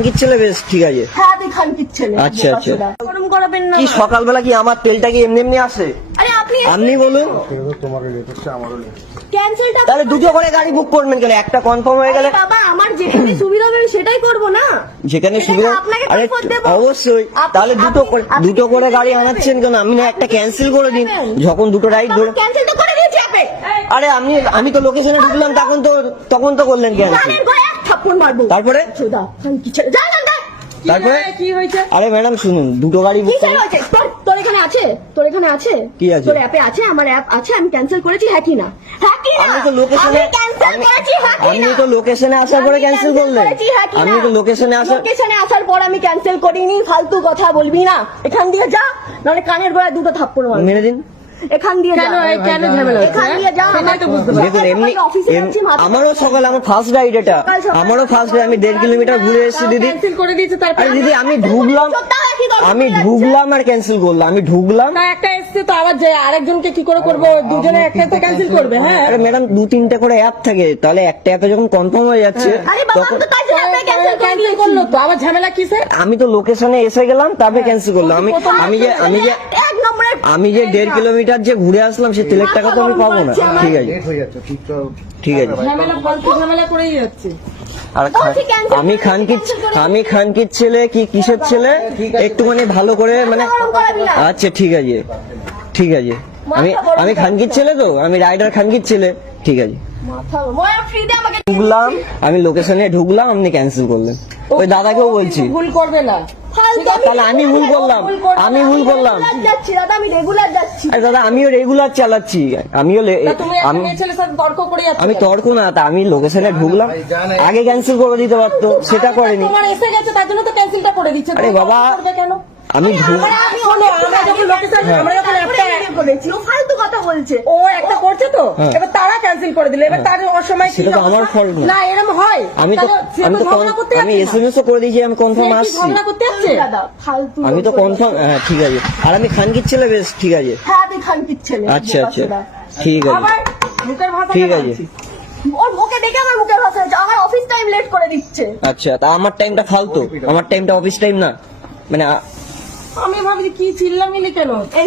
খানকির ছেলে বেশ ঠিক আছে। হ্যাঁ তুই খানকির ছেলে। আচ্ছা আচ্ছা। গরম করাবেন না। কি সকালবেলা কি আমার তেলটা কি এমনি এমনি আসে? আরে আপনি বলুন। ক্যান্সেলটা তাহলে দুটো করে গাড়ি বুক করবেন কেন? একটা কনফার্ম হয়ে গেলে বাবা আমার যেখানে সুবিধা হবে সেটাই করব না। যেখানে সেটা সুবিধা আপনাকে আরে comfort দেবো। অবশ্যই। তাহলে দুটো করে গাড়ি আনাচ্ছেন কেন? আপনি না একটা ক্যান্সেল করে দিন যখন দুটো রাইড ধরে। ক্যান্সেল তো করে দিয়েছি আপনি। আরে আমি তো লোকেশনে ঢুকলাম তখন তো করলেন ক্যান্সেল। কানের গোড়ায় এক থাপ্পড় মারবো। তারপরে চোদা খানকির ছেলে যা যা যা। তারপরে কি হয়েছে? আরে ম্যাডাম শুনুন, দুটো গাড়ি বুক কিসের হয়েছে? তোর এখানে আছে? তোর এখানে আছে? কি আছে? তোর অ্যাপে আছে? আমার অ্যাপ আছে, আমি ক্যান্সেল করেছি। হ্যাঁ কি না? হ্যাঁ কি না? আমি তো লোকেশনে ক্যান্সেল করেছি। হ্যাঁ কি না? আপনি তো লোকেশনে আসার পরে ক্যান্সেল করলেন। আপনি তো লোকেশনে আসার পর আমি ক্যান্সেল করিনি। ফালতু কথা বলবি না। এখান দিয়ে যা, নাহলে কানের গোড়ায় দুটো থাপ্পড় মারবো। মেরে দিন। এখান দিয়ে যা। কেন ঝামেলা হচ্ছে? এখান দিয়ে যা। সেটাই তো বুঝতে পারছি। দেখুন এমনি আমারও সকাল আমার ফার্স্ট রাইড এটা। আমারও ফার্স্ট রাইড। আমি 1.5 কিলোমিটার ঘুরে এসেছি দিদি। ক্যান্সেল করে দিয়েছে তারপর। আরে দিদি আমি ঢুকলাম আর ক্যান্সেল করলাম। আমি ঢুকলাম। না একটা এসছে তো আবার যে আরেকজনকে কি করে করবো? দুজনে একসাথে ক্যান্সেল করবে? হ্যাঁ আরে ম্যাডাম 2-3টে করে অ্যাপ থাকে, তাহলে একটা অ্যাপে যখন কনফার্ম হয়ে যাচ্ছে আরে বাবা আমি তো তাই জন্য ক্যান্সেল করে ক্যান্সেল দিয়েছি। করলো তো আবার ঝামেলা কিসে? আমি তো লোকেশনে এসে গেলাম তারপরে ক্যান্সেল করলাম। এক নম্বরে আমি যে 1.5 কিলোমিটার যে ঘুরে আসলাম সে তেলের টাকা তো আমি পাবো না। ঠিক আছে ঠিক আছে। ঝামেলা ফালতু ঝামেলা করেই যাচ্ছে। আর আমি খানকির ছেলে কি কিসের ছেলে একটুখানি ভালো করে মানে আচ্ছা ঠিক আছে ঠিক আছে। আমি খানকির ছেলে তো, আমি রাইডার খানকির ছেলে। ঠিক আছে ঢুকলাম, আমি লোকেশনে ঢুকলাম, আপনি ক্যান্সেল করলেন। ওই দাদাকেও বলছি ভুল করবে না। তাহলে আমি ভুল করলাম। যাচ্ছি দাদা, আমি রেগুলার যাচ্ছি। আরে দাদা আমিও রেগুলার চালাচ্ছি। তুমি একটা মেয়ে ছেলের সাথে তর্ক করে যাচ্ছ। আমি তর্ক না, তা আমি লোকেশনে ঢুকলাম, আগে ক্যান্সেল করে দিতে পারতো, সেটা করেনি। তোমার এসে গেছে তার জন্য তো ক্যান্সেলটা করে দিচ্ছে। আরে বাবা কেন? আমি শোনো, আমরা যখন লোকেশন আমরা যখন একটা করেছি ও ফালতু কথা বলছে। ও একটা করছে তো এবার তারা ক্যান্সেল করে দিলে, এবার তার অসময় সেটা তো আমার fault না। না এরকম হয়। আমি এসএমএস করে দিয়েছি, আমি কনফার্ম আসছি। ঝগড়া করতে যাচ্ছে। দাদা ফালতু আমি তো কনফার্ম। হ্যাঁ ঠিক আছে। আর আমি খানকির ছেলে বেশ ঠিক আছে। হ্যাঁ তুই খানকির ছেলে। আচ্ছা আচ্ছা ঠিক আছে আবার মুখের ভাষা ঠিক আছে। ওর মুখে দেখে আমার মুখের ভাষা হচ্ছে। আমার অফিস টাইম লেট করে দিচ্ছে। আচ্ছা তা আমার টাইমটা ফালতু, আমার টাইমটা অফিস টাইম না মানে আমি ভাবছি কি চিল্লামিলি কেন? এই